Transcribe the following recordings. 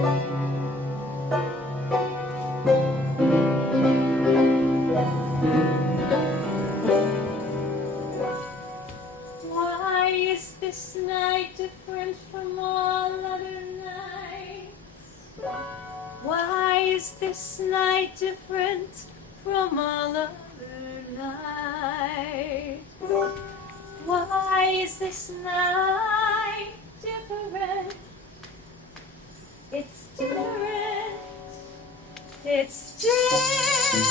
Why is this night different from all other nights? Why is this night different from all other nights? Why is this night different? It's different. It's different.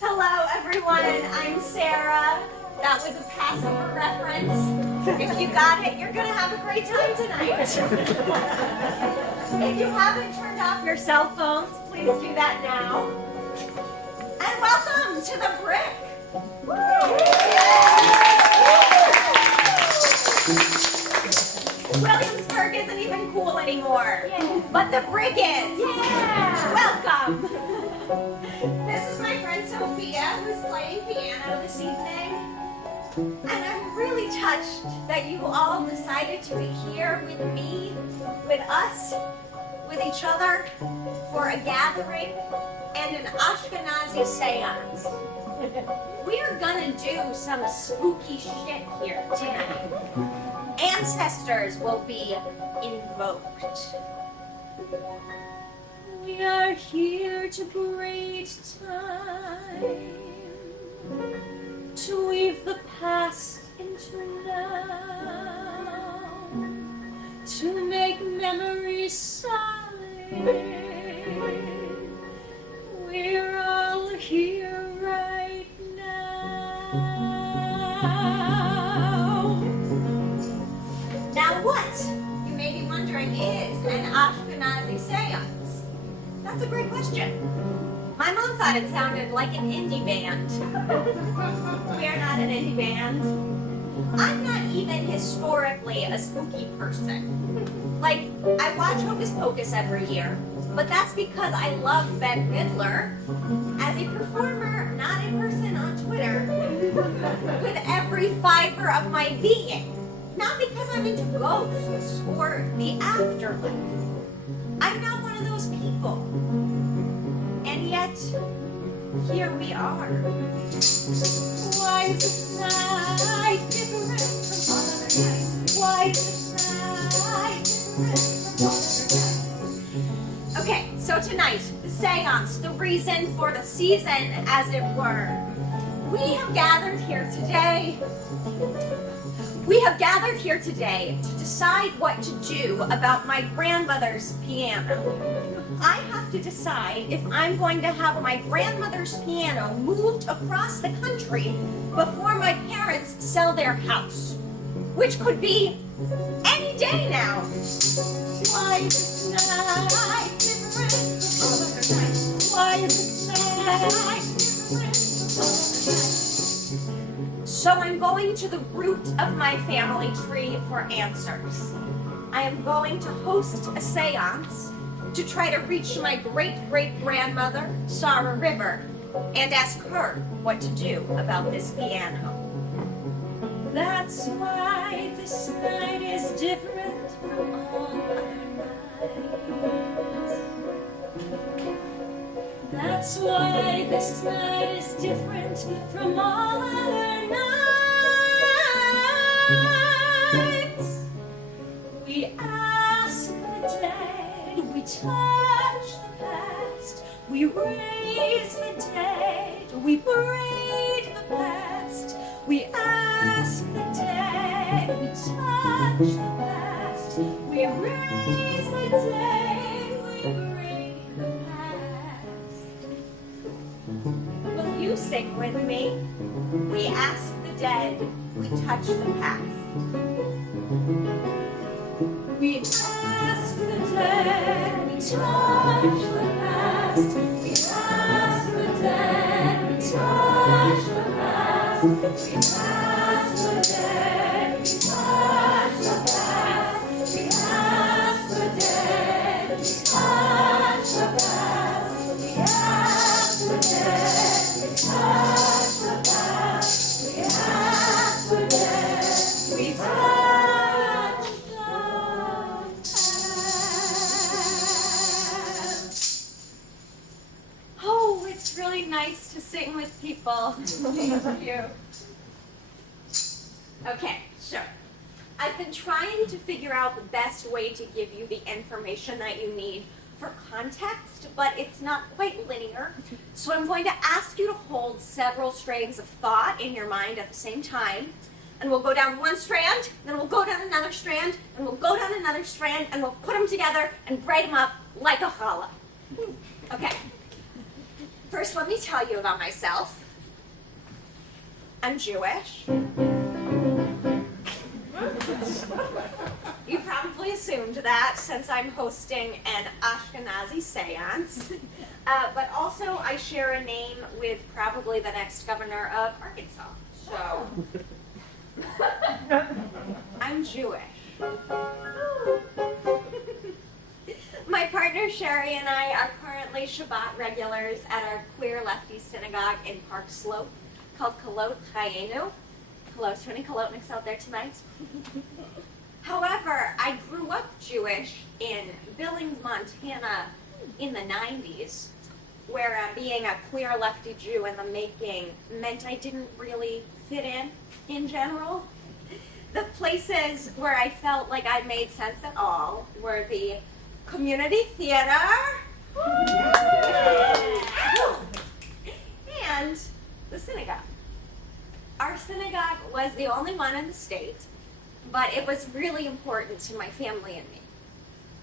Hello, everyone. I'm Sarah. That was a Passover reference. If you got it, you're going to have a great time tonight. If you haven't turned off your cell phones, please do that now. And welcome to the Brick. Williamsburg isn't even cool anymore, but the Brick is. Yeah. Welcome. This is my friend Sofia, who's playing piano this evening. And I'm really touched that you all decided to be here with me, with us, with each other for a gathering and an Ashkenazi Seance. We are gonna do some spooky shit here tonight. Ancestors will be invoked. We are here to braid time, to weave the past into now, to make memories solid. We're all here right now. Now what, you may be wondering, is an Ashkenazi Seance? That's a great question. My mom thought it sounded like an indie band. We are not an indie band. I'm not even historically a spooky person. Like, I watch Hocus Pocus every year, but that's because I love Bette Midler as a performer, not in person on Twitter, with every fiber of my being. Not because I'm into ghosts or the afterlife. I'm not one of those people. And yet, here we are. Why is this night different from all other nights? Why is this night different from all other nights? Okay, so tonight, the seance, the reason for the season, as it were. We have gathered here today to decide what to do about my grandmother's piano. I have to decide if I'm going to have my grandmother's piano moved across the country before my parents sell their house, which could be any day now. Why is this night different from all other nights? Why is this night different from all other nights? So I'm going to the root of my family tree for answers. I am going to host a seance to try to reach my great-great-grandmother, Sarah River, and ask her what to do about this piano. That's why this night is different from all other nights. That's why this night is different from all other nights. We ask the dead, we touch the past, we raise the dead, we braid the past. We ask the dead, we touch the past, we raise the dead, we braid the past. Will you sing with me? We ask the dead, we touch the past. We ask the dead, we touch the past. We ask the dead, we touch the past. We ask the dead, we touch the past. We ask the dead, we touch the past. We ask the dead, we touch the past. We ask the dead, we touch people. Thank you. Okay, so I've been trying to figure out the best way to give you the information that you need for context, but it's not quite linear. So I'm going to ask you to hold several strains of thought in your mind at the same time. And we'll go down one strand, then we'll go down another strand, and we'll go down another strand, and we'll put them together and braid them up like a challah. Okay. First, let me tell you about myself. I'm Jewish. You probably assumed that since I'm hosting an Ashkenazi Seance. But also, I share a name with probably the next governor of Arkansas. So, I'm Jewish. My partner Sherry and I are currently Shabbat regulars at our queer lefty synagogue in Park Slope called Kolot Chayenu. Hello to any Kolotniks out there tonight. However, I grew up Jewish in Billings, Montana in the 90s, where being a queer lefty Jew in the making meant I didn't really fit in general. The places where I felt like I made sense at all were the community theater and the synagogue. Our synagogue was the only one in the state, but it was really important to my family and me.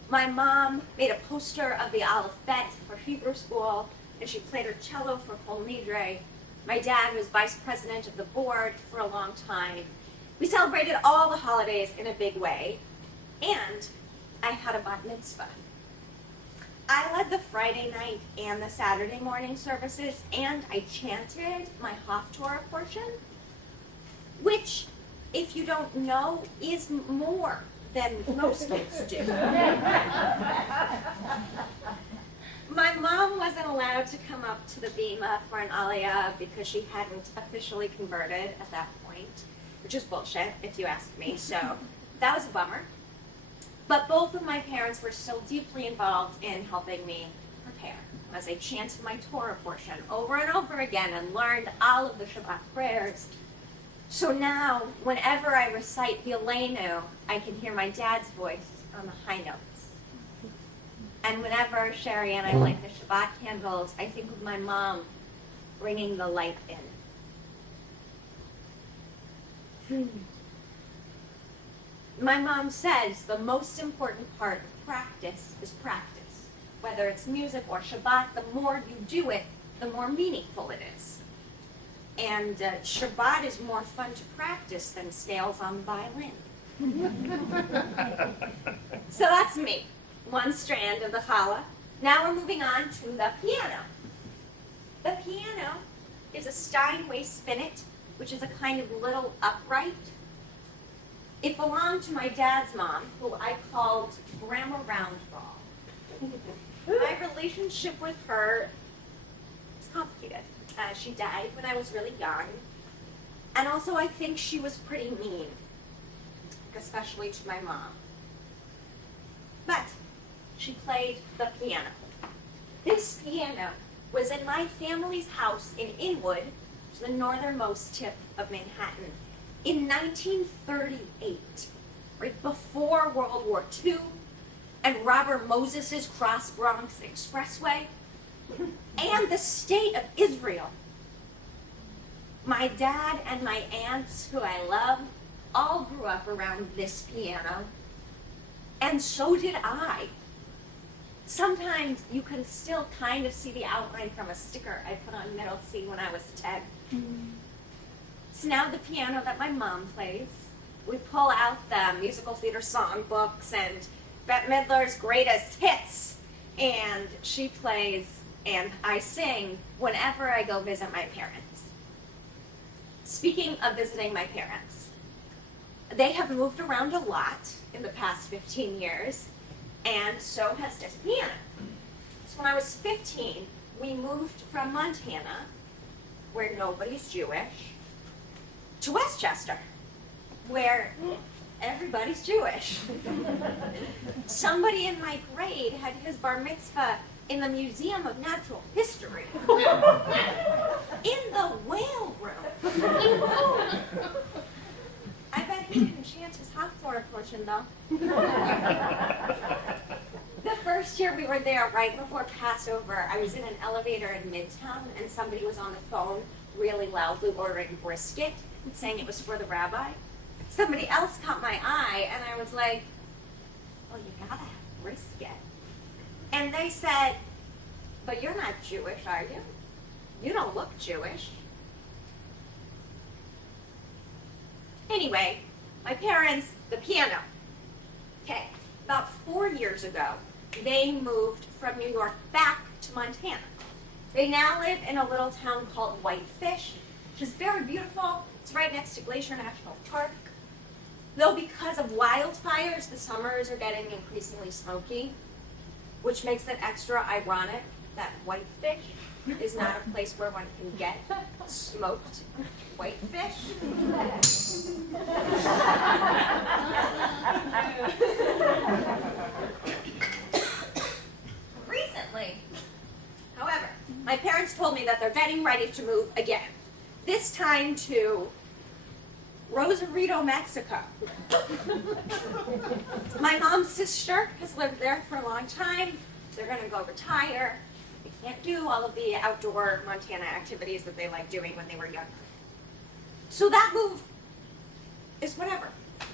My mom made a poster of the alphabet for Hebrew school, and she played her cello for Kol Nidre. My dad was vice president of the board for a long time. We celebrated all the holidays in a big way, and I had a bat mitzvah. I led the Friday night and the Saturday morning services, and I chanted my Haftorah portion, which, if you don't know, is more than most kids do. My mom wasn't allowed to come up to the bima for an aliyah because she hadn't officially converted at that point, which is bullshit, if you ask me, so that was a bummer. But both of my parents were still deeply involved in helping me prepare as I chanted my Torah portion over and over again and learned all of the Shabbat prayers. So now, whenever I recite the Aleinu, I can hear my dad's voice on the high notes. And whenever Sherry and I light the Shabbat candles, I think of my mom bringing the light in. My mom says the most important part of practice is practice. Whether it's music or Shabbat, the more you do it, the more meaningful it is. And Shabbat is more fun to practice than scales on the violin. So that's me, one strand of the challah. Now we're moving on to the piano. The piano is a Steinway spinet, which is a kind of little upright. It belonged to my dad's mom, who I called Grandma Roundball. My relationship with her is complicated. She died when I was really young. And also I think she was pretty mean, especially to my mom. But she played the piano. This piano was in my family's house in Inwood, which is the northernmost tip of Manhattan, in 1938, right before World War II and Robert Moses's Cross Bronx Expressway, and the state of Israel. My dad and my aunts, who I love, all grew up around this piano, and so did I. Sometimes you can still kind of see the outline from a sticker I put on middle C when I was 10. It's now the piano that my mom plays. We pull out the musical theater songbooks and Bette Midler's greatest hits, and she plays and I sing whenever I go visit my parents. Speaking of visiting my parents, they have moved around a lot in the past 15 years, and so has this piano. So when I was 15, we moved from Montana, where nobody's Jewish, to Westchester, where everybody's Jewish. Somebody in my grade had his bar mitzvah in the Museum of Natural History. In the whale room. I bet he didn't chant his hot floor portion, though. The first year we were there, right before Passover, I was in an elevator in Midtown, and somebody was on the phone really loudly ordering brisket, saying it was for the rabbi. Somebody else caught my eye, and I was like, well, you gotta have brisket. And they said, but you're not Jewish, are you? You don't look Jewish. Anyway, my parents, the piano. Okay, about 4 years ago, they moved from New York back to Montana. They now live in a little town called Whitefish, which is very beautiful. It's right next to Glacier National Park. Though because of wildfires, the summers are getting increasingly smoky, which makes it extra ironic that Whitefish is not a place where one can get smoked whitefish. Recently, however, my parents told me that they're getting ready to move again. This time to Rosarito, Mexico. My mom's sister has lived there for a long time. They're going to go retire. They can't do all of the outdoor Montana activities that they liked doing when they were younger. So that move is whatever.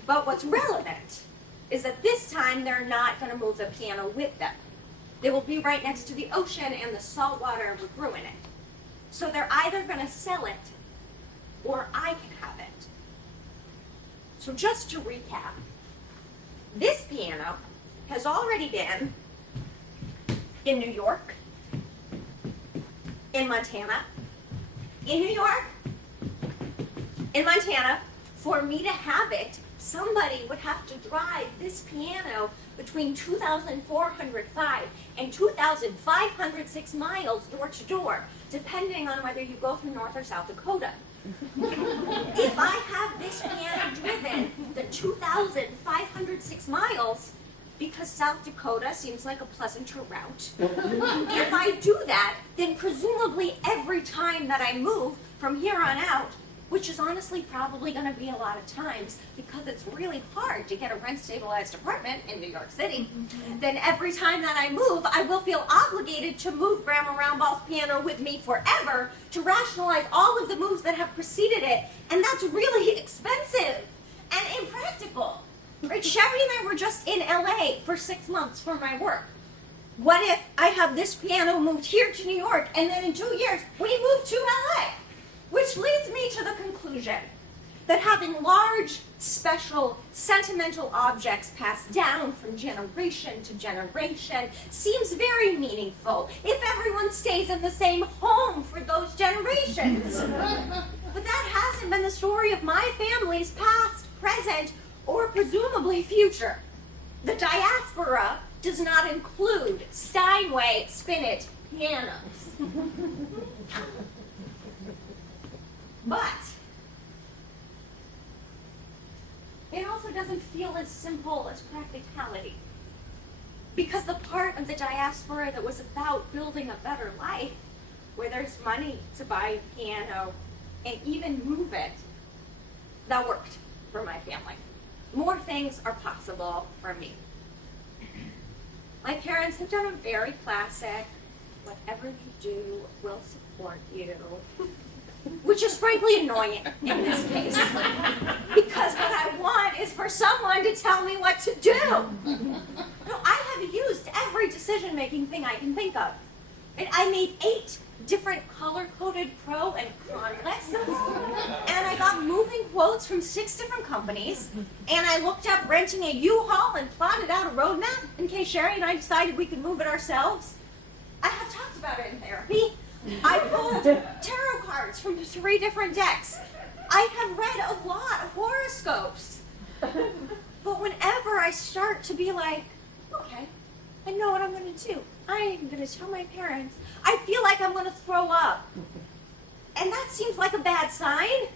But what's relevant is that this time they're not going to move the piano with them. They will be right next to the ocean, and the salt water would ruin it. So they're either going to sell it or I can have it. So just to recap, this piano has already been in New York, in Montana, in New York, in Montana. For me to have it, somebody would have to drive this piano between 2,405 and 2,506 miles door to door, depending on whether you go through North or South Dakota. If I have this piano driven the 2,506 miles, because South Dakota seems like a pleasanter route, if I do that, then presumably every time that I move from here on out, which is honestly probably going to be a lot of times because it's really hard to get a rent-stabilized apartment in New York City, then every time that I move, I will feel obligated to move Grandma Roundball's piano with me forever to rationalize all of the moves that have preceded it, and that's really expensive and impractical. Right? Sherry and I were just in LA for 6 months for my work. What if I have this piano moved here to New York, and then in 2 years, we move to LA? Which leads me to the conclusion that having large, special, sentimental objects passed down from generation to generation seems very meaningful if everyone stays in the same home for those generations. But that hasn't been the story of my family's past, present, or presumably future. The diaspora does not include Steinway spinet pianos. But it also doesn't feel as simple as practicality. Because the part of the diaspora that was about building a better life, where there's money to buy a piano and even move it, that worked for my family. More things are possible for me. My parents have done a very classic, whatever you do will support you, which is frankly annoying in this case. Because what I want is for someone to tell me what to do. No, I have used every decision-making thing I can think of. And I made 8 different color-coded pro and con lists. And I got moving quotes from 6 different companies. And I looked up renting a U-Haul and plotted out a roadmap in case Sherry and I decided we could move it ourselves. I have talked about it in therapy. I pulled tarot cards from 3 different decks. I have read a lot of horoscopes. But whenever I start to be like, okay, I know what I'm going to do. I'm going to tell my parents. I feel like I'm going to throw up. And that seems like a bad sign.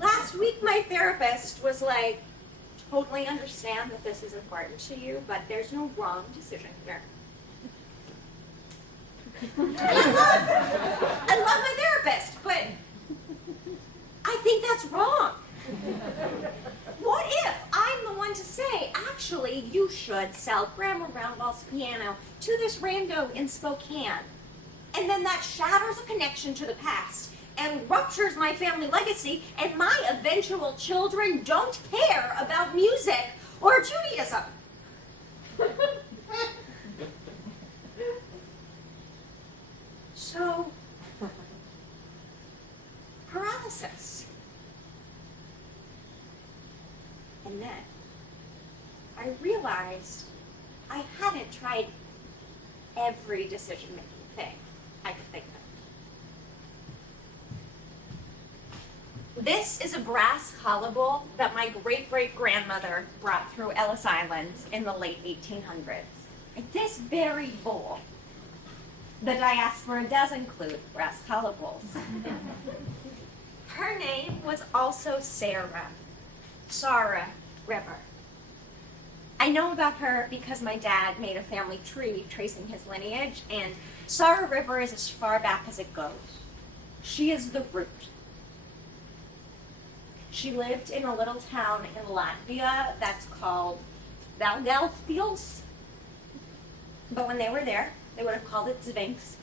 Last week, my therapist was like, totally understand that this is important to you, but there's no wrong decision here. I love my therapist, but I think that's wrong. What if I'm the one to say, actually, you should sell Grandma Roundball's piano to this rando in Spokane? And then that shatters a connection to the past and ruptures my family legacy, and my eventual children don't care about music or Judaism. So, paralysis. And then I realized I hadn't tried every decision-making thing I could think of. This is a brass challah that my great-great-grandmother brought through Ellis Island in the late 1800s. And this very bowl, the diaspora does include brass challah bowls. Her name was also Sarah River. I know about her because my dad made a family tree tracing his lineage, and Sarah River is as far back as it goes. She is the root. She lived in a little town in Latvia that's called Valgelfils. But when they were there, they would have called it Zvinsk.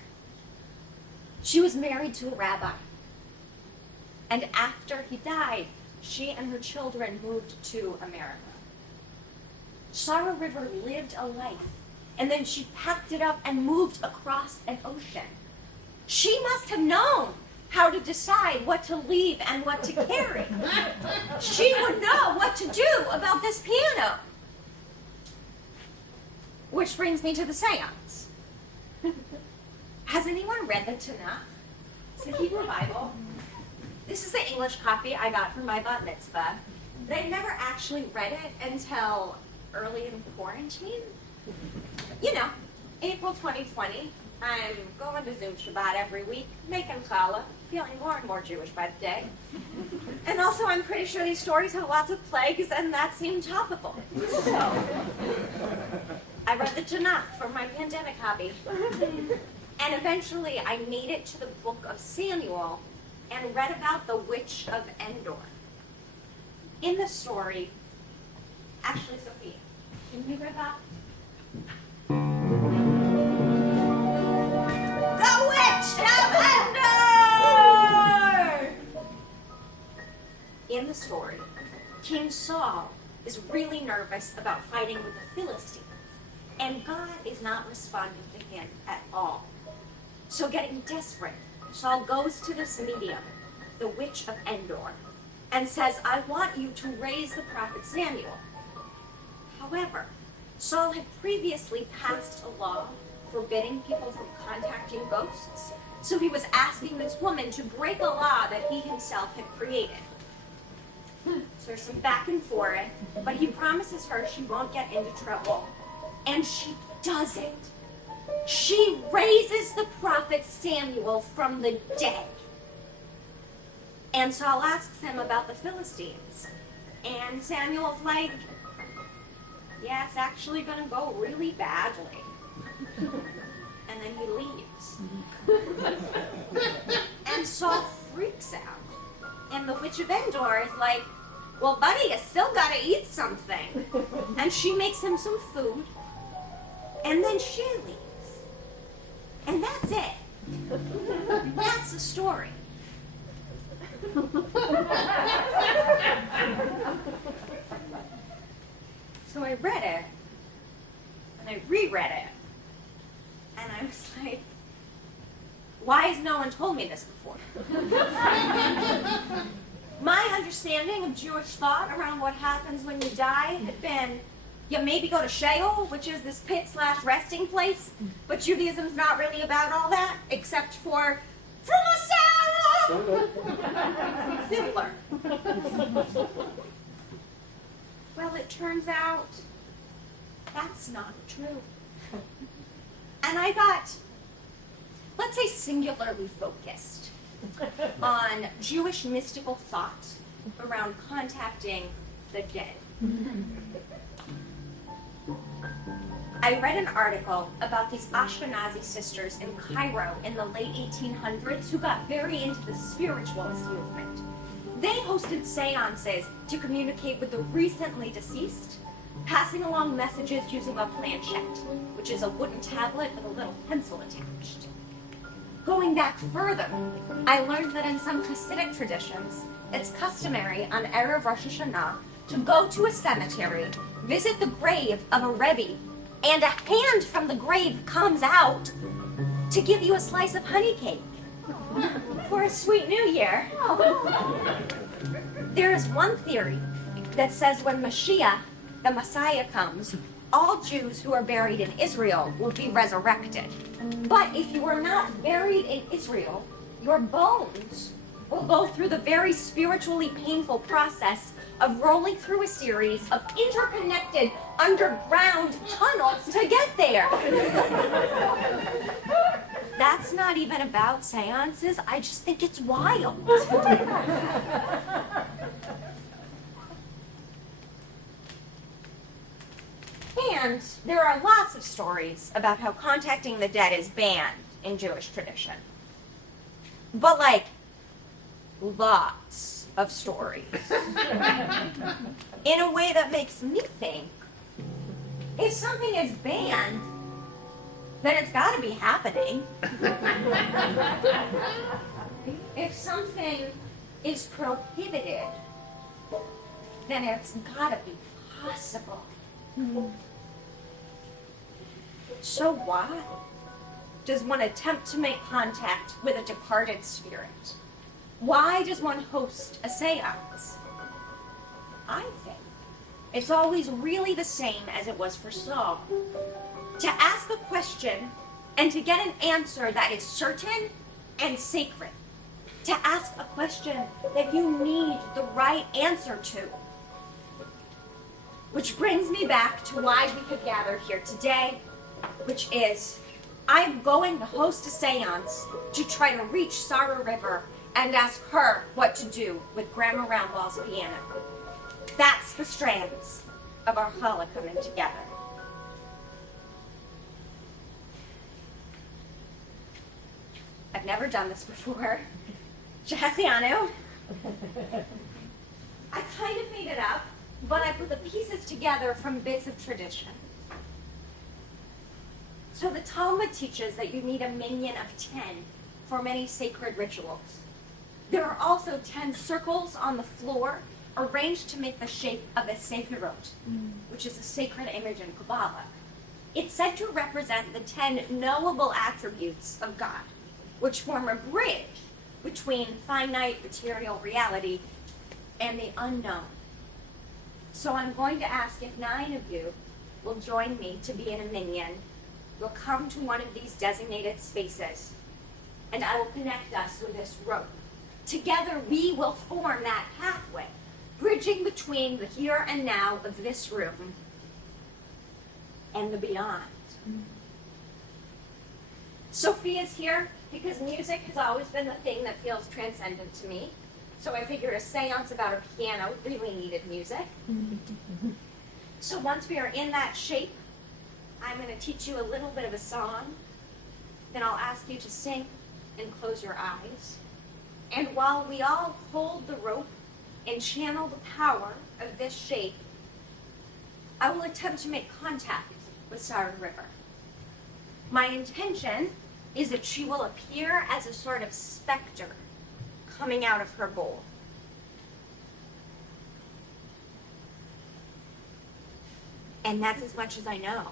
She was married to a rabbi. And after he died, she and her children moved to America. Sarah River lived a life, and then she packed it up and moved across an ocean. She must have known how to decide what to leave and what to carry. She would know what to do about this piano. Which brings me to the seance. Has anyone read the Tanakh? It's the Hebrew Bible. This is the English copy I got from my bat mitzvah. But I never actually read it until early in quarantine. You know, April 2020. I'm going to Zoom Shabbat every week, making challah, feeling more and more Jewish by the day. And also, I'm pretty sure these stories have lots of plagues, and that seemed topical. So, I read the Tanakh for my pandemic hobby. And eventually, I made it to the book of Samuel and read about the witch of Endor. In the story, actually, Sofia, can you read that? The witch of Endor! In the story, King Saul is really nervous about fighting with the Philistines, and God is not responding to him at all. So getting desperate, Saul goes to this medium, the witch of Endor, and says, I want you to raise the prophet Samuel. However, Saul had previously passed a law forbidding people from contacting ghosts, so he was asking this woman to break a law that he himself had created. So there's some back and forth, but he promises her she won't get into trouble, and she does it. She raises the prophet Samuel from the dead. And Saul asks him about the Philistines. And Samuel's like, yeah, it's actually going to go really badly. And then he leaves. And Saul freaks out. And the witch of Endor is like, well, buddy, you still got to eat something. And she makes him some food. And then she leaves. And that's it. That's the story. So I read it, and I reread it, and I was like, why has no one told me this before? My understanding of Jewish thought around what happens when you die had been, you maybe go to Sheol, which is this pit/resting place, but Judaism's not really about all that, except for from a Sarah! Fiddler. Well, it turns out that's not true. And I got, let's say, singularly focused on Jewish mystical thought around contacting the dead. I read an article about these Ashkenazi sisters in Cairo in the late 1800s who got very into the spiritualist movement. They hosted seances to communicate with the recently deceased, passing along messages using a planchette, which is a wooden tablet with a little pencil attached. Going back further, I learned that in some Hasidic traditions, it's customary on Erev Rosh Hashanah to go to a cemetery, visit the grave of a Rebbe, and a hand from the grave comes out to give you a slice of honey cake for a sweet new year. There is one theory that says when Mashiach, the Messiah, comes, all Jews who are buried in Israel will be resurrected. But if you are not buried in Israel, your bones will go through the very spiritually painful process of rolling through a series of interconnected underground tunnels to get there. That's not even about seances. I just think it's wild. And there are lots of stories about how contacting the dead is banned in Jewish tradition. But like, lots of stories. In a way that makes me think, if something is banned, then it's got to be happening. If something is prohibited, then it's got to be possible. So why does one attempt to make contact with a departed spirit? Why does one host a seance? I think it's always really the same as it was for Saul. To ask a question and to get an answer that is certain and sacred. To ask a question that you need the right answer to. Which brings me back to why we have gathered here today, which is, I'm going to host a seance to try to reach Sarah River and ask her what to do with Grandma Roundball's piano. That's the strands of our challah coming together. I've never done this before. Jacqueline. I kind of made it up, but I put the pieces together from bits of tradition. So the Talmud teaches that you need a minyan of 10 for many sacred rituals. There are also 10 circles on the floor arranged to make the shape of a sephirot, which is a sacred image in Kabbalah. It's said to represent the 10 knowable attributes of God, which form a bridge between finite material reality and the unknown. So I'm going to ask if 9 of you will join me to be in a minyan. You'll come to one of these designated spaces, and I will connect us with this rope. Together we will form that pathway, bridging between the here and now of this room and the beyond. Sophia's here because music has always been the thing that feels transcendent to me. So I figured a seance about a piano really needed music. So once we are in that shape, I'm going to teach you a little bit of a song. Then I'll ask you to sing and close your eyes. And while we all hold the rope and channel the power of this shape, I will attempt to make contact with Sarah River. My intention is that she will appear as a sort of specter coming out of her bowl. And that's as much as I know.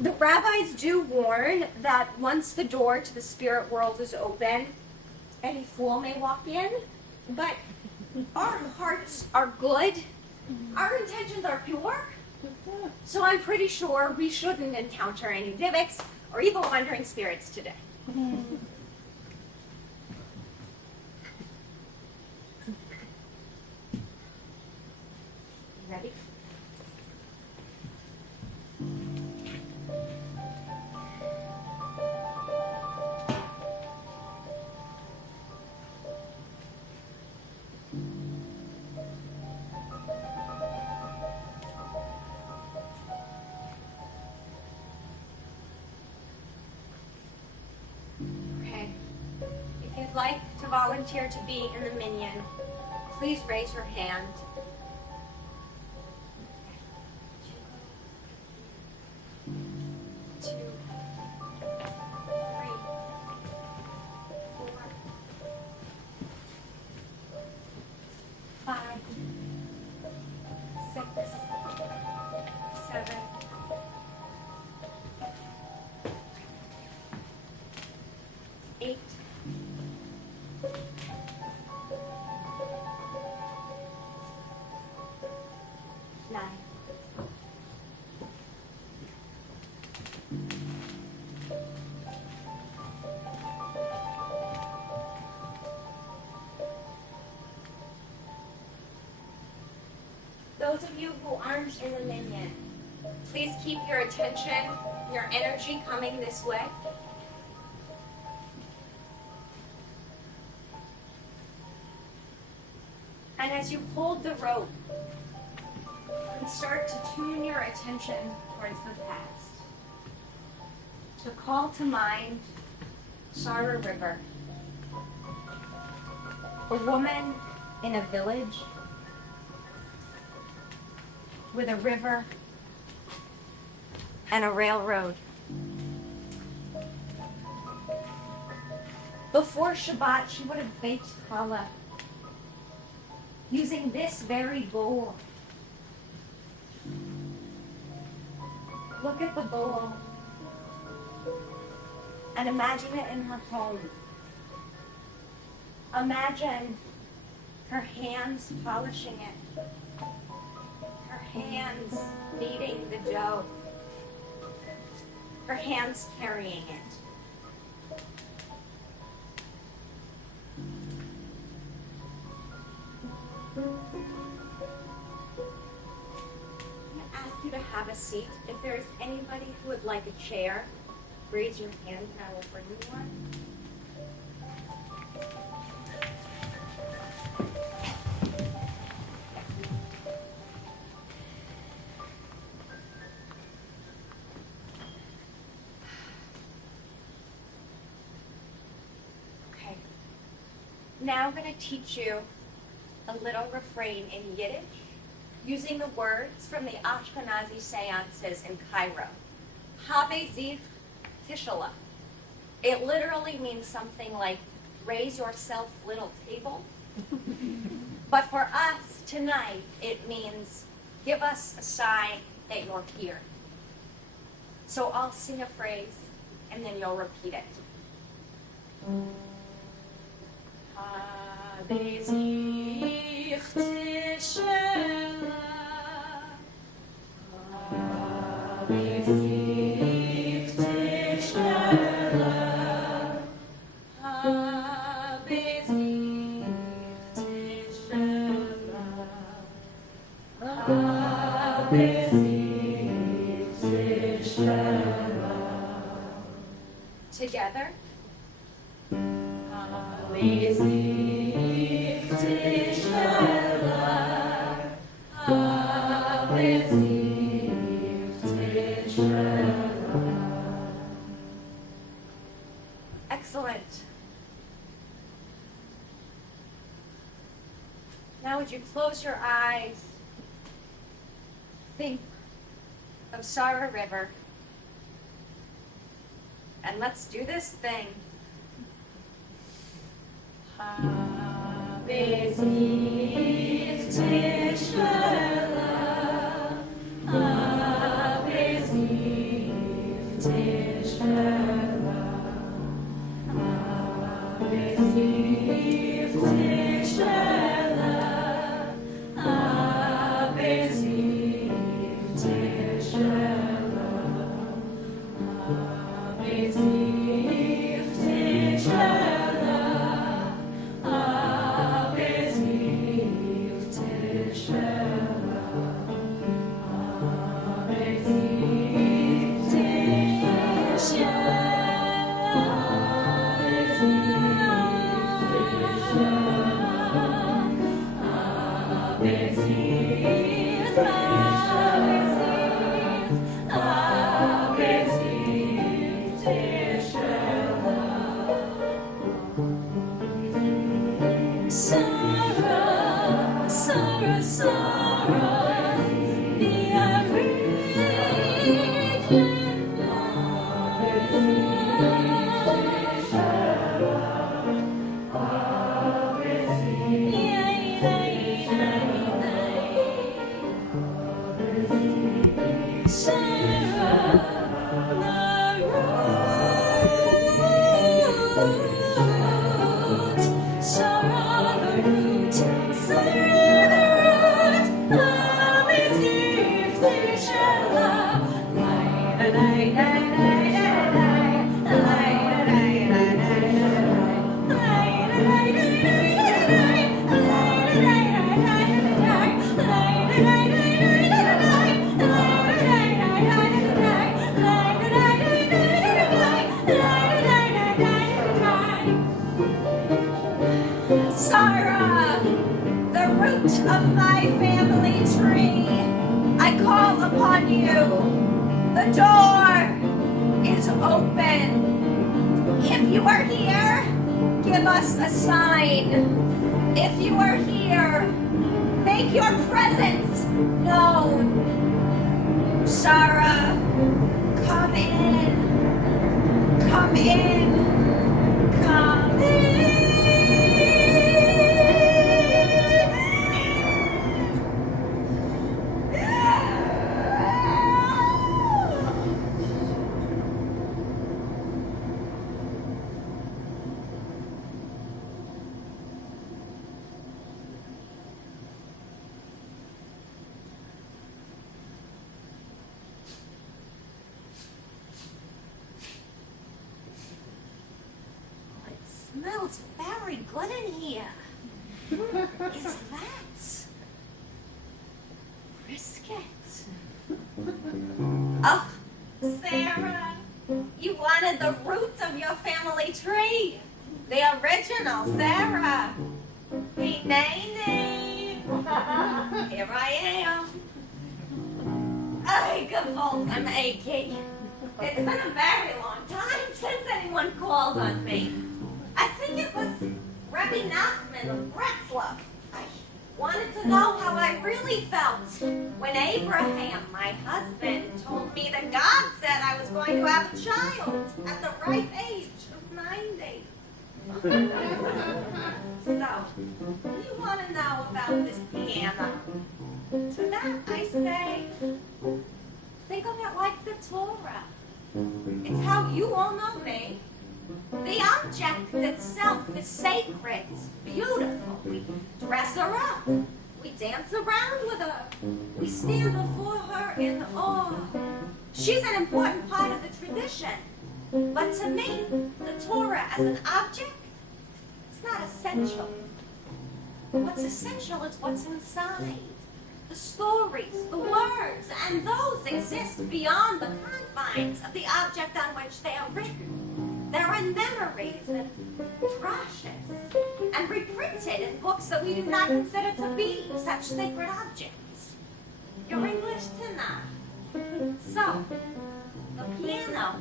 The rabbis do warn that once the door to the spirit world is open, any fool may walk in, but our hearts are good, our intentions are pure, so I'm pretty sure we shouldn't encounter any gimmicks or evil wandering spirits today. Ready? you'd like to volunteer to be in the minyan, please raise your hand. 2, 3, 4, 5, 6, 7, 8, 9. Those of you who aren't in the minyan, please keep your attention, your energy coming this way. And as you hold the rope, and start to tune your attention towards the past, to call to mind Shira River, a woman in a village with a river and a railroad. Before Shabbat, she would have baked challah using this very bowl. Look at the bowl and imagine it in her home. Imagine her hands polishing it, her hands kneading the dough, her hands carrying it. I'm going to ask you to have a seat. If there's anybody who would like a chair, raise your hand and I will bring you one. Okay. Now I'm going to teach you a little refrain in Yiddish, using the words from the Ashkenazi seances in Cairo. Habe sich tishala. It literally means something like, raise yourself, little table. But for us tonight, it means, give us a sign that you're here. So I'll sing a phrase, and then you'll repeat it. Habe sich tishala. Habe sich tishala. Habe sich tishala. Habe sich tishala. Together. Habe sich tishala. Habe sich tishala. Excellent. Now would you close your eyes, think of Shira River, and let's do this thing. Habe sich tishala. Habe sich tishala. Habe sich tishala. Habe sich tishala. Habe sich tishala. Habe sich tishala. Habe sich tishala. Sarah, the root of my family tree, I call upon you. The door is open. If you are here, give us a sign. If you are here, make your presence known. Sarah, come in. Come in. Come in. Smells very good in here. Is that brisket? Oh, Sarah, you wanted the roots of your family tree. The original, Sarah. Hey, Nene. Here I am. I I'm achy. It's been a very long time since anyone called on me. I think it was Rebbe Nachman of Bretzloff. I wanted to know how I really felt when Abraham, my husband, told me that God said I was going to have a child at the ripe age of 90. So, you want to know about this piano? To that I say, think of it like the Torah. It's how you all know me. The object itself is sacred, beautiful. We dress her up. We dance around with her. We stand before her in awe. She's an important part of the tradition. But to me, the Torah as an object, it's not essential. What's essential is what's inside. The stories, the words, and those exist beyond the confines of the object on which they are written. They're in memories and drashes, and reprinted in books that we do not consider to be such sacred objects. Your English tonight. So, the piano,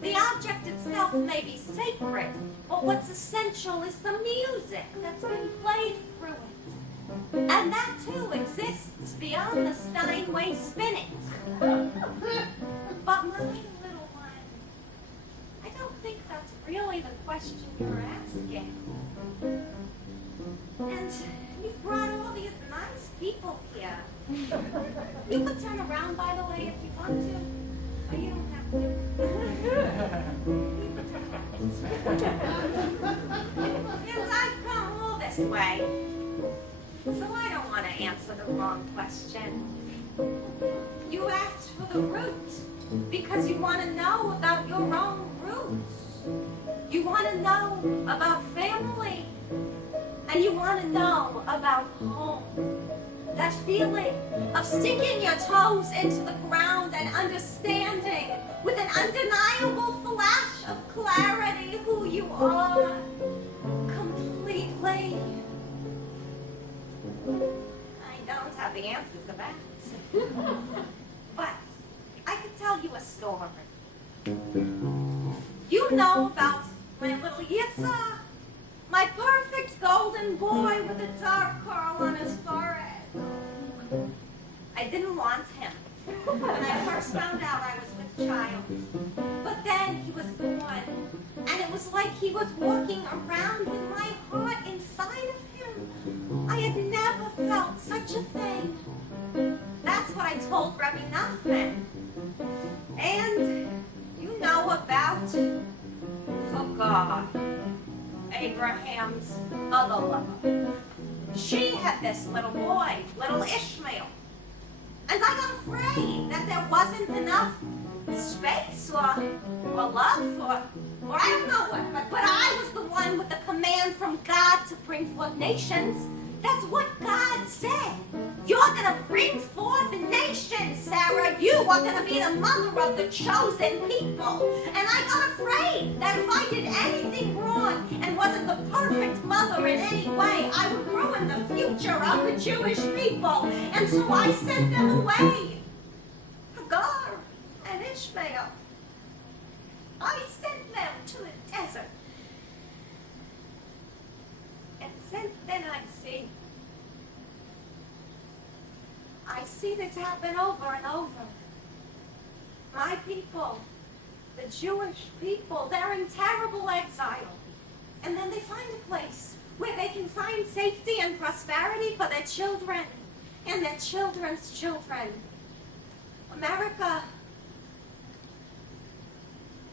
the object itself may be sacred, but what's essential is the music that's been played through it. And that too exists beyond the Steinway spinning. But my little one, I don't think that's really the question you're asking. And you've brought all these nice people here. You could turn around, by the way, if you want to. But you don't have to. Because I've come all this way. So I don't want to answer the wrong question. You asked for the root because you want to know about your own roots. You want to know about family. And you want to know about home. That feeling of sticking your toes into the ground and understanding with an undeniable flash of clarity who you are completely. I don't have the answer to that. But I could tell you a story. You know about my little Yitzhak, my perfect golden boy with a dark curl on his forehead. didn't want him when I first found out I was with child. But then he was born, and it was like he was walking around with my heart inside of him. I had never felt such a thing. That's what I told Rabbi Nachman. And you know about Hagar, Abraham's other lover. She had this little boy, little Ishmael. And I got afraid that there wasn't enough space or love or I don't know what. But I was the one with the command from God to bring forth nations. That's what God said. You're going to bring forth nations, Sarah. You are going to be the mother of the chosen people. And I got afraid that if I did anything wrong and wasn't the perfect mother in any way, I would ruin the future of the Jewish people. And so I sent them away. Hagar and Ishmael. I sent them to the desert. And since then I see this happen over and over. My people, the Jewish people, they're in terrible exile. And then they find a place where they can find safety and prosperity for their children and their children's children. America,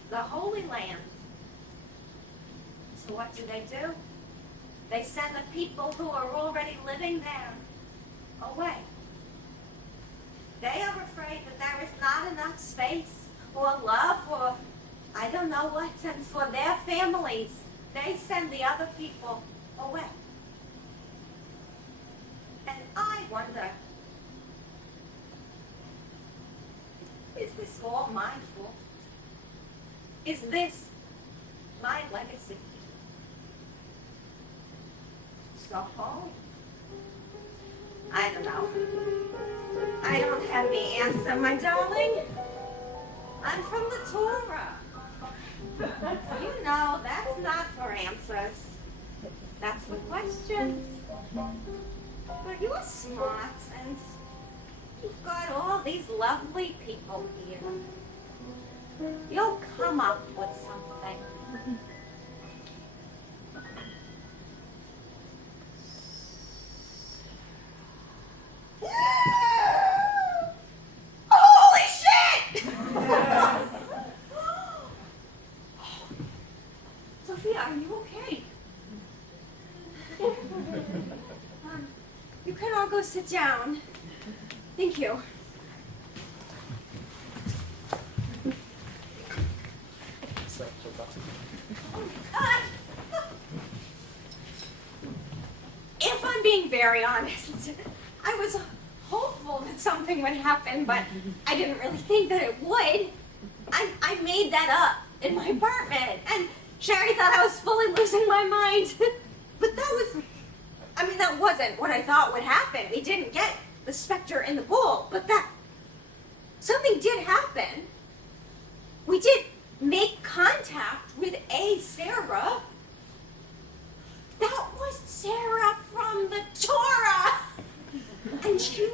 the Holy Land. So what do? They send the people who are already living there away. They are afraid that there is not enough space or love or I don't know what, and for their families, they send the other people away. And I wonder, is this all my fault? Is this my legacy? So, I don't know. I don't have the answer, my darling. I'm from the Torah. You know, that's not for answers. That's for questions. But you're smart, and you've got all these lovely people here. You'll come up with something. Holy shit! Sofia, are you okay? You can all go sit down. Thank you. If I'm being very honest, I was hopeful that something would happen, but I didn't really think that it would. I made that up in my apartment, and Sherry thought I was fully losing my mind. But that wasn't what I thought would happen. We didn't get the specter in the bowl, but something did happen. We did make contact with a Sarah. That was Sarah from the Torah. And she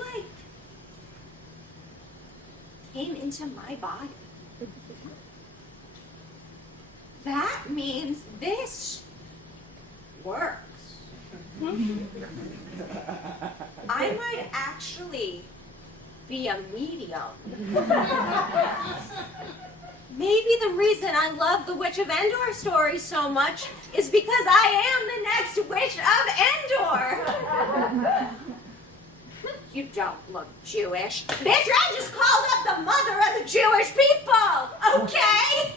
came into my body. That means this works. I might actually be a medium. Maybe the reason I love the Witch of Endor story so much is because I am the next Witch of Endor. You don't look Jewish. Bitch, I just called up the mother of the Jewish people, okay?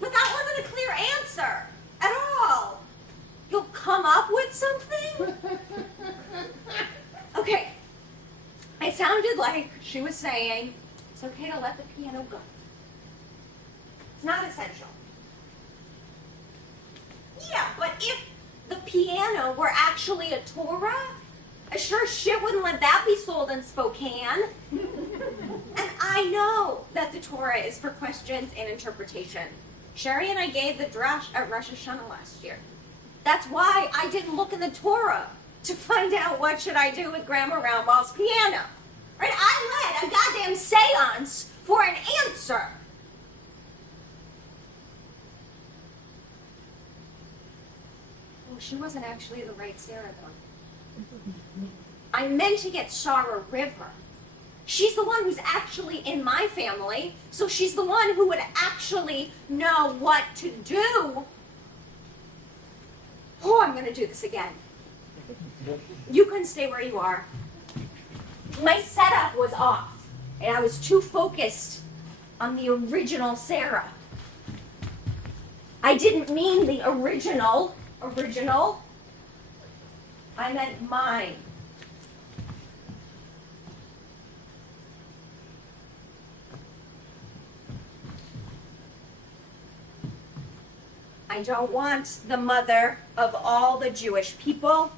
But that wasn't a clear answer at all. You'll come up with something? Okay. It sounded like she was saying, it's okay to let the piano go. It's not essential. Yeah, but if the piano were actually a Torah, I sure shit wouldn't let that be sold in Spokane. And I know that the Torah is for questions and interpretation. Sherry and I gave the drash at Rosh Hashanah last year. That's why I didn't look in the Torah. to find out what should I do with Grandma Roundball's piano. Right? I led a goddamn seance for an answer. Oh, she wasn't actually the right Sarah, though. I meant to get Shira River. She's the one who's actually in my family, so she's the one who would actually know what to do. Oh, I'm gonna do this again. You can stay where you are. My setup was off, and I was too focused on the original Sarah. I didn't mean the original. I meant mine. I don't want the mother of all the Jewish people.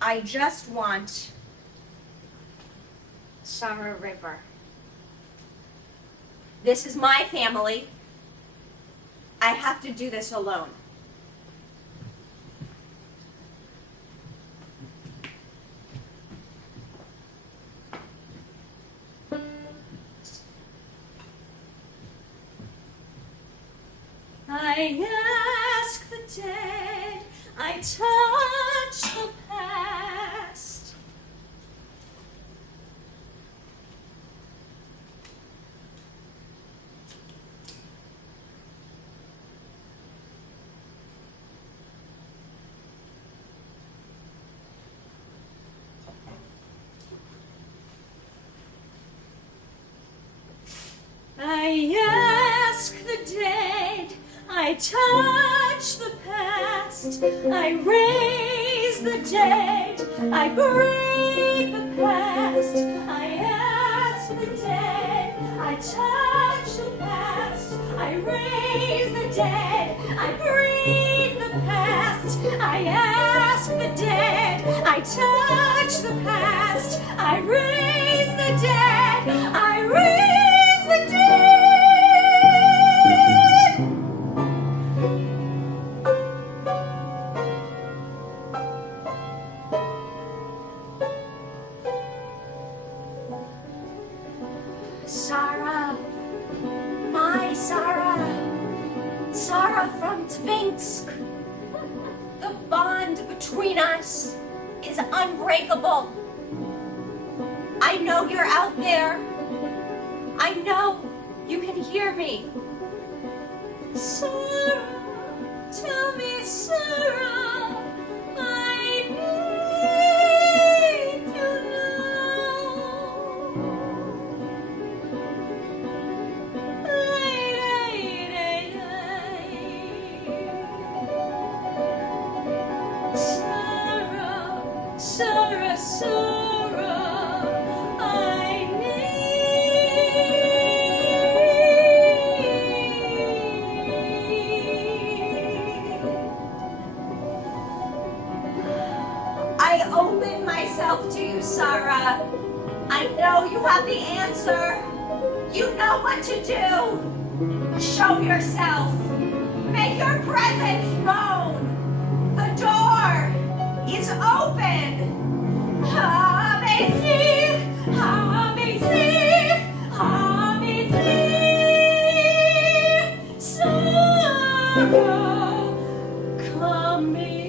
I just want Shira River. This is my family. I have to do this alone. I ask the dead, I touch the past. I ask the dead, I touch the past, I raise the dead, I break the past. I ask the dead, I touch the past, I raise the dead, I breathe the past. I ask the dead, I touch the past, I raise the dead, I raise the dead. Sarah, my Sarah, Sarah from Tvinsk. The bond between us is unbreakable. I know you're out there. I know you can hear me. Sarah, tell me, Sarah, I need you now. Sarah, Sarah, I I open myself to you, Sarah. I know you have the answer. You know what to do. Show yourself. Make your presence known. The door is open. Amazing, amazing, amazing. Sarah, come in.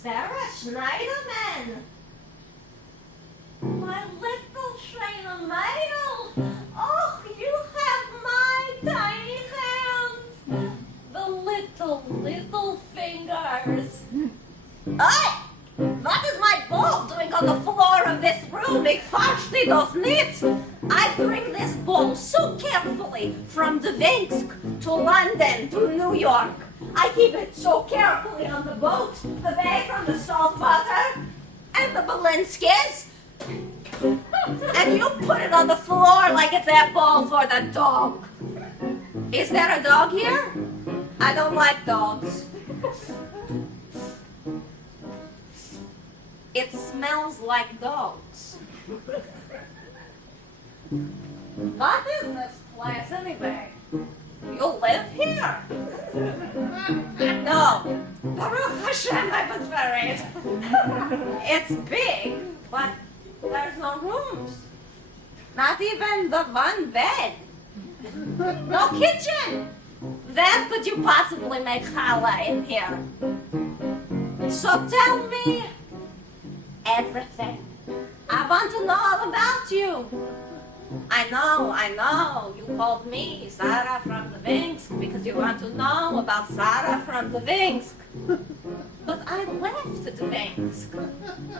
Sarah Schneiderman, my little Schneiderman. Oh, you have my tiny hands, the little fingers. Hey, what is my ball doing on the floor of this room? Ich verstehe das nicht. I bring this ball so carefully from Dvinsk to London to New York. I keep it so carefully on the boat, away from the salt water and the Balinskis. And you put it on the floor like it's a ball for the dog. Is there a dog here? I don't like dogs. It smells like dogs. What is this place anyway? You live here? No. Baruch Hashem, I was married. It's big, but there's no rooms. Not even the one bed. No kitchen. Where could you possibly make challah in here? So tell me everything. I want to know all about you. I know. You called me Sarah from the Vinsk because you want to know about Sarah from the Vinsk. But I left the Vinsk.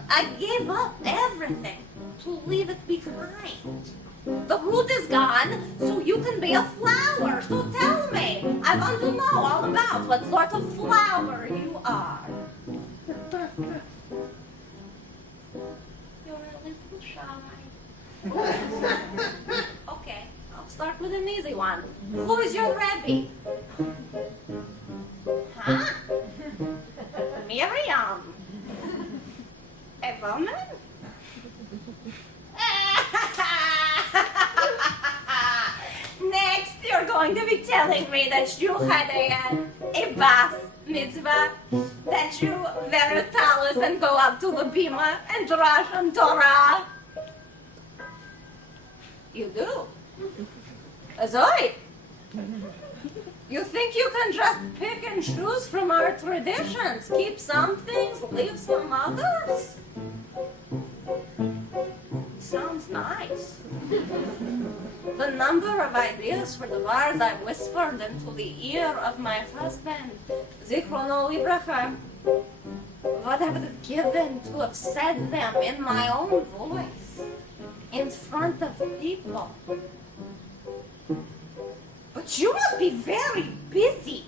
I gave up everything to leave it behind. The root is gone, so you can be a flower. So tell me. I want to know all about what sort of flower you are. You're a little shy. Okay, I'll start with an easy one. Who is your Rebbe? Huh? Miriam. A woman? Next, you're going to be telling me that you had a bas mitzvah, that you wear a talus and go up to the bima and drash on Torah. You do? Azoi. You think you can just pick and choose from our traditions? Keep some things, leave some others? Sounds nice. The number of ideas for the words I whispered into the ear of my husband, Zichrono Livracha, what I would have given to have said them in my own voice, in front of people. But you must be very busy,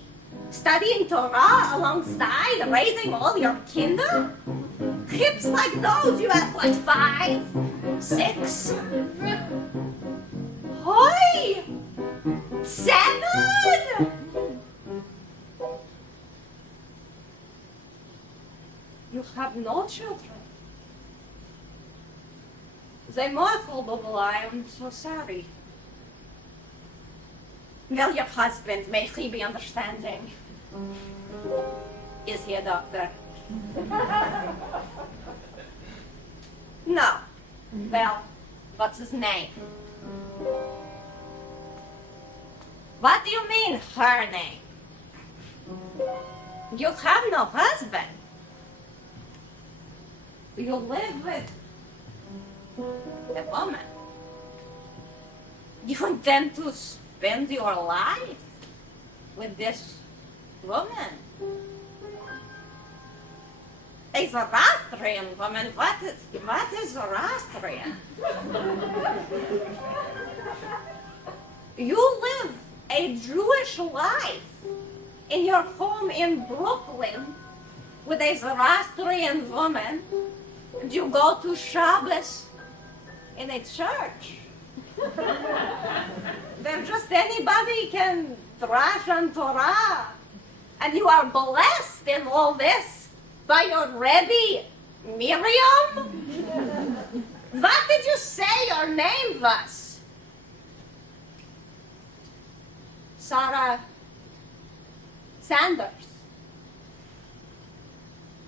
studying Torah alongside raising all your kinder. Hips like those, you have like 5, 6. Hoi! 7! You have no children. They mochel, Bubble, I am so sorry. Well, your husband, may he be understanding. Is he a doctor? No. Well, what's his name? What do you mean, her name? You have no husband. You live with a woman. You intend to spend your life with this woman. A Zoroastrian woman. What is Zoroastrian? You live a Jewish life in your home in Brooklyn with a Zoroastrian woman, and you go to Shabbos in a church. Then just anybody can thrash on Torah, and you are blessed in all this by your Rebbe, Miriam? What did you say your name was? Sarah Sanders.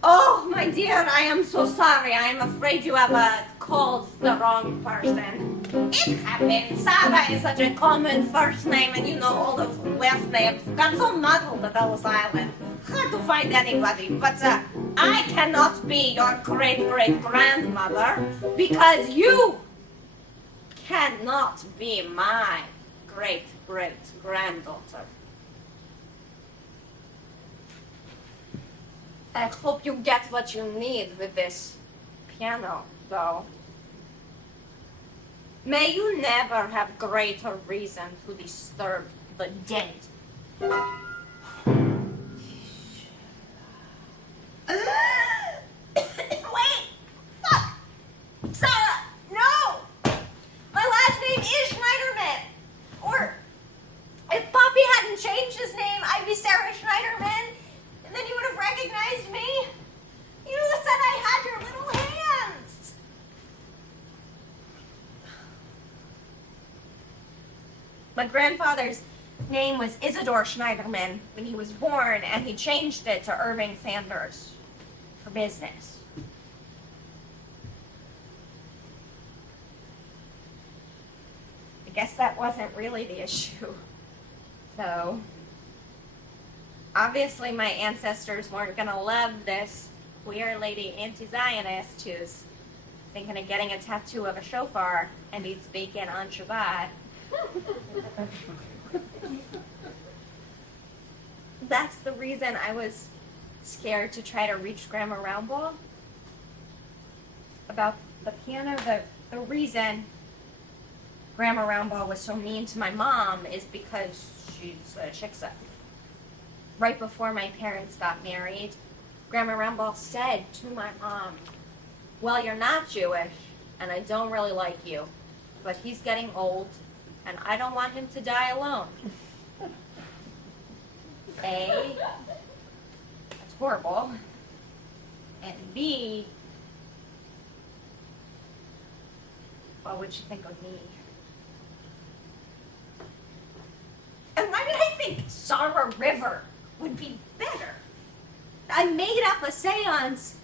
Oh, my dear, I am so sorry. I am afraid you have called the wrong person. It happens. Sarah is such a common first name, and you know all those last names got so muddled at Ellis Island. Hard to find anybody, but I cannot be your great-great-grandmother because you cannot be my great-great-granddaughter. I hope you get what you need with this piano, though. May you never have greater reason to disturb the dead. My grandfather's name was Isidore Schneiderman when he was born, and he changed it to Irving Sanders for business. I guess that wasn't really the issue. So, obviously my ancestors weren't gonna love this queer lady anti-Zionist who's thinking of getting a tattoo of a shofar and eats bacon on Shabbat. That's the reason I was scared to try to reach Grandma Roundball about the piano. The reason Grandma Roundball was so mean to my mom is because she's a Chicksa. Right before my parents got married, Grandma Roundball said to my mom, well, you're not Jewish, and I don't really like you, but he's getting old, and I don't want him to die alone. A, that's horrible, and B, what would she think of me? And why did I think Sarah River would be better? I made up a seance,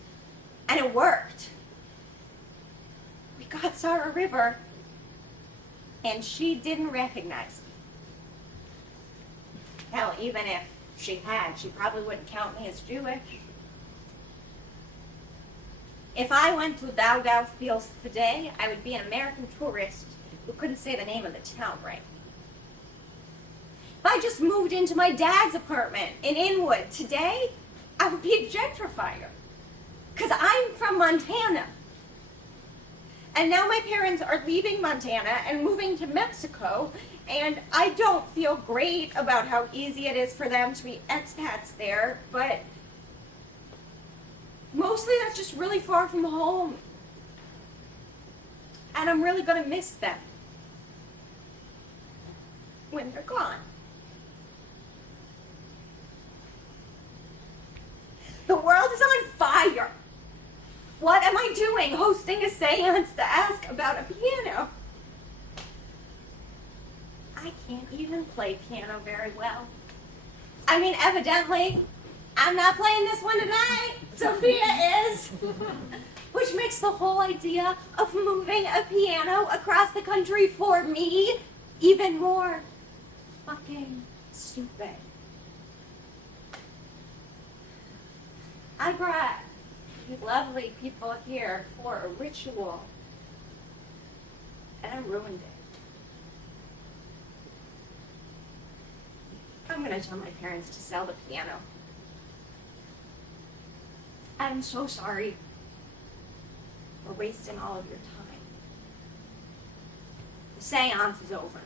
and it worked. We got Sarah River, and she didn't recognize me. Hell, even if she had, she probably wouldn't count me as Jewish. If I went to Daugau Fields today, I would be an American tourist who couldn't say the name of the town right. If I just moved into my dad's apartment in Inwood today, I would be a gentrifier. Because I'm from Montana. And now my parents are leaving Montana and moving to Mexico, and I don't feel great about how easy it is for them to be expats there, but mostly that's just really far from home. And I'm really going to miss them when they're gone. The world is on fire. What am I doing hosting a seance to ask about a piano? I can't even play piano very well. I mean, evidently, I'm not playing this one tonight. Sofia is. Which makes the whole idea of moving a piano across the country for me even more fucking stupid. I brought you lovely people here for a ritual, and I ruined it. I'm gonna tell my parents to sell the piano. I'm so sorry for wasting all of your time. The seance is over.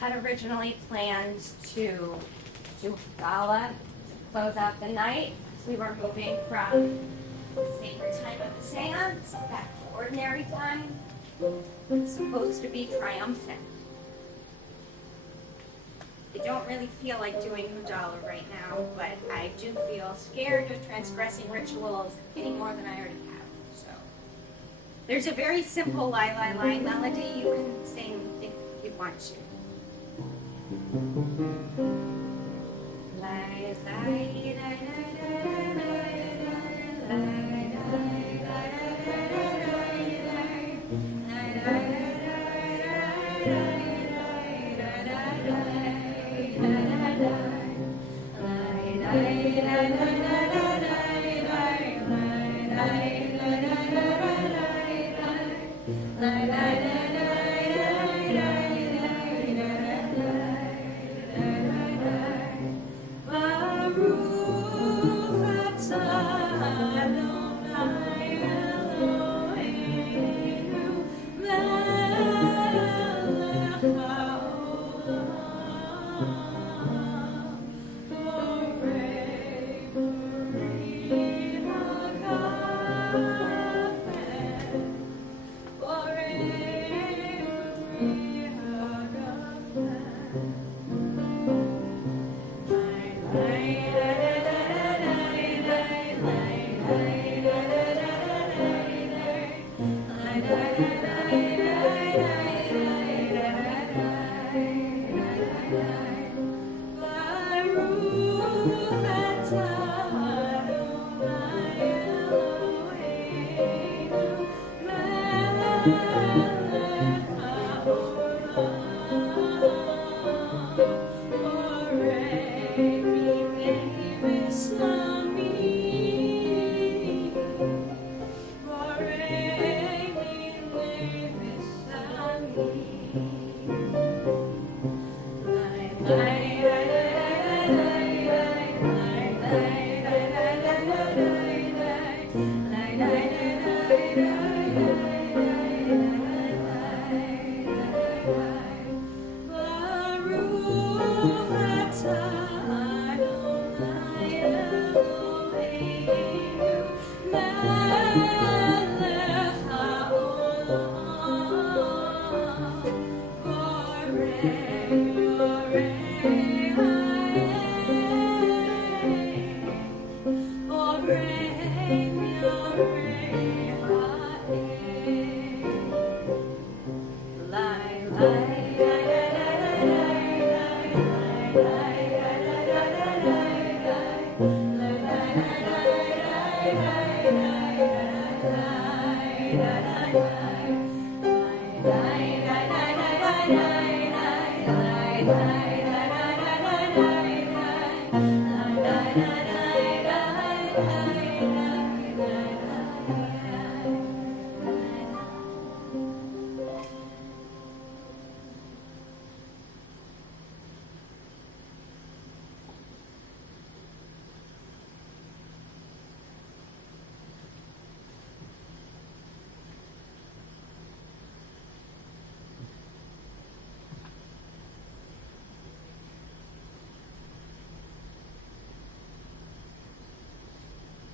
Had originally planned to do gala to close out the night, so we were moving from the sacred time of the seance back to ordinary time. It's supposed to be triumphant. I don't really feel like doing Hudala right now, but I do feel scared of transgressing rituals any more than I already have. So there's a very simple lie, lie, lie melody you can sing if you want to. Lie, lie, lie, Baruch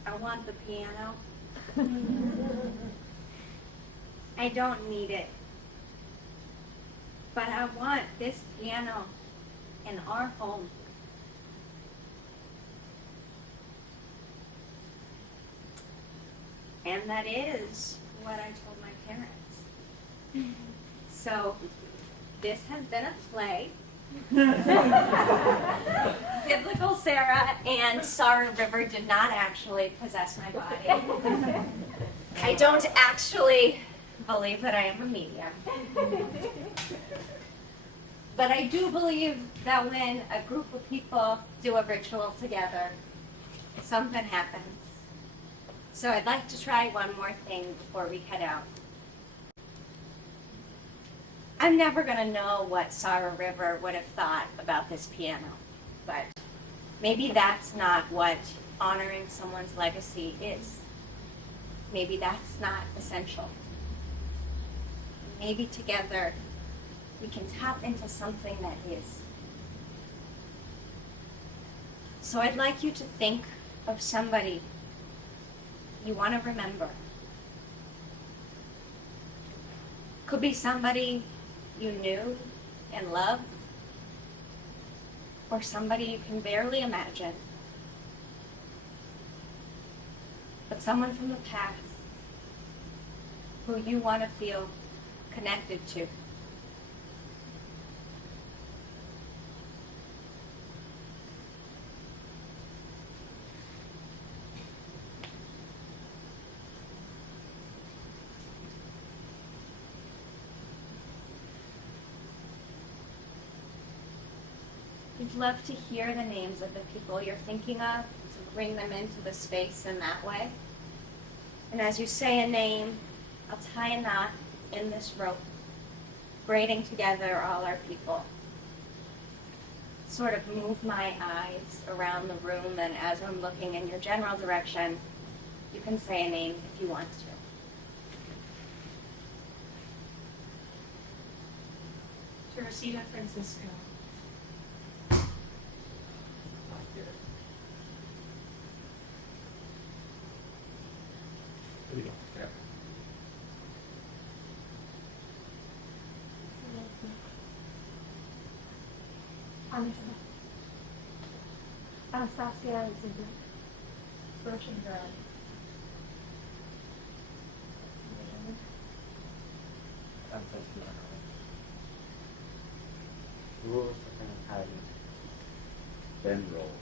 I want the piano. I don't need it. But I want this piano in our home. And that is what I told my parents. So this has been a play. Biblical Sarah and Sorrow River did not actually possess my body. I don't actually believe that I am a medium. But I do believe that when a group of people do a ritual together, something happens. So I'd like to try one more thing before we head out. I'm never going to know what Sorrow River would have thought about this piano, but maybe that's not what honoring someone's legacy is. Maybe that's not essential. Maybe together we can tap into something that is. So I'd like you to think of somebody you want to remember. Could be somebody you knew and loved, or somebody you can barely imagine, but someone from the past who you want to feel connected to. We'd love to hear the names of the people you're thinking of, to bring them into the space in that way. And as you say a name, I'll tie a knot in this rope, braiding together all our people. Sort of move my eyes around the room, and as I'm looking in your general direction, you can say a name if you want to. Teresita Francisco. Anastasia Zeblin. Birchengrad. Rules of Ben Roll.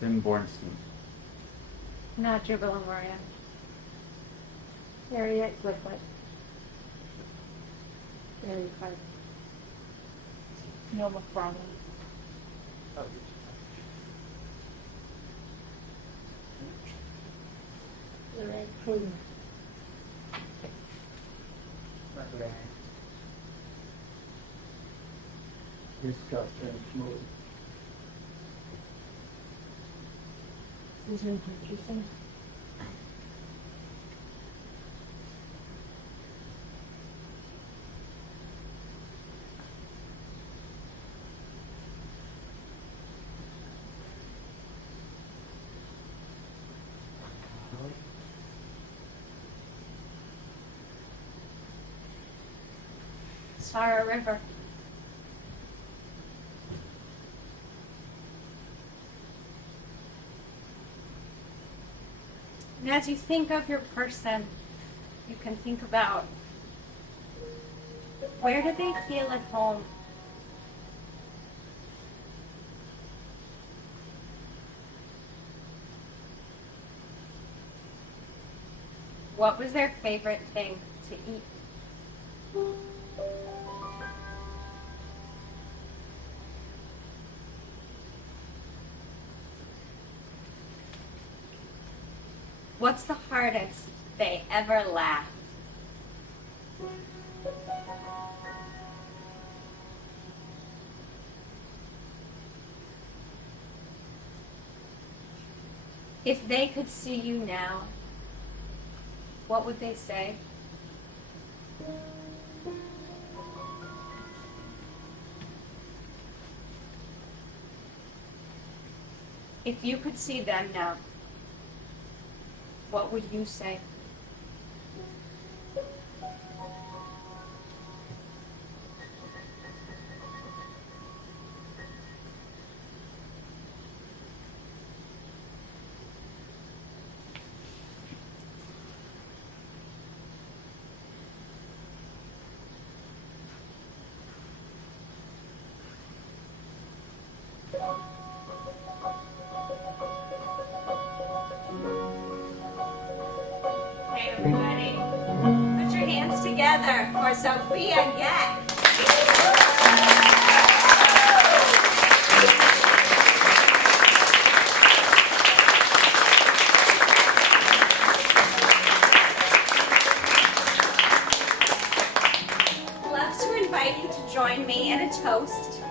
Tim Bornstein. Not Jubilee Moria. Harriet Glicklet. Very fun. Neil McCrea. Oh, Lorraine Krane. McCrea. Disgusting smooth. Susan Hutcherson. Sarah River. And as you think of your person, you can think about where do they feel at home? What was their favorite thing to eat? What's the hardest they ever laughed? If they could see you now, what would they say? If you could see them now, what would you say? Hey everybody, put your hands together for Sofia and Geck. I'd love to invite you to join me in a toast. So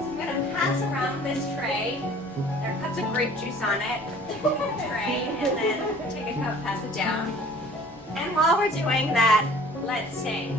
I'm going to pass around this tray. There are cups of grape juice on it. Take a tray and then take a cup, pass it down. And while we're doing that, let's sing.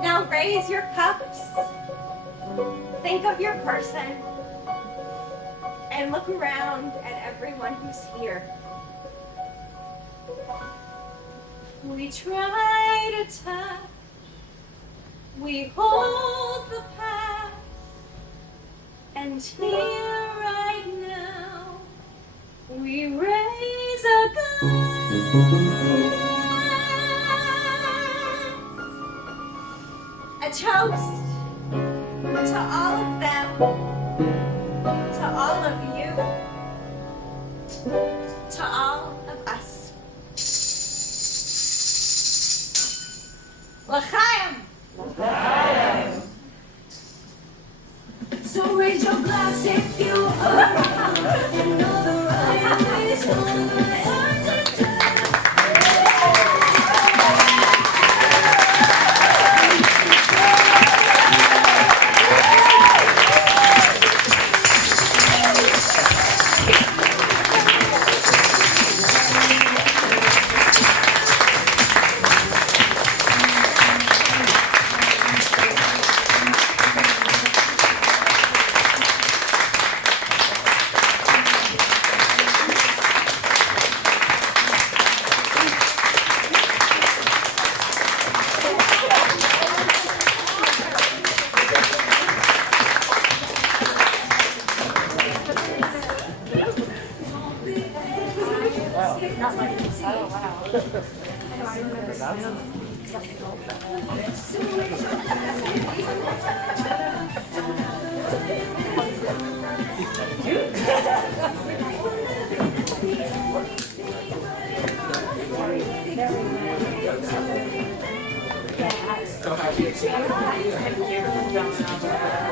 Now raise your cups. Think of your person and look around at everyone who's here. We try to touch, we hold the past, and here right now we raise a glass, a toast to all of them, to all of you, to all of us. L'chaim! So raise your glass if you are and know the right ways on my heart to touch. Not like this. Oh, wow. So happy to see you. Thank you for coming out.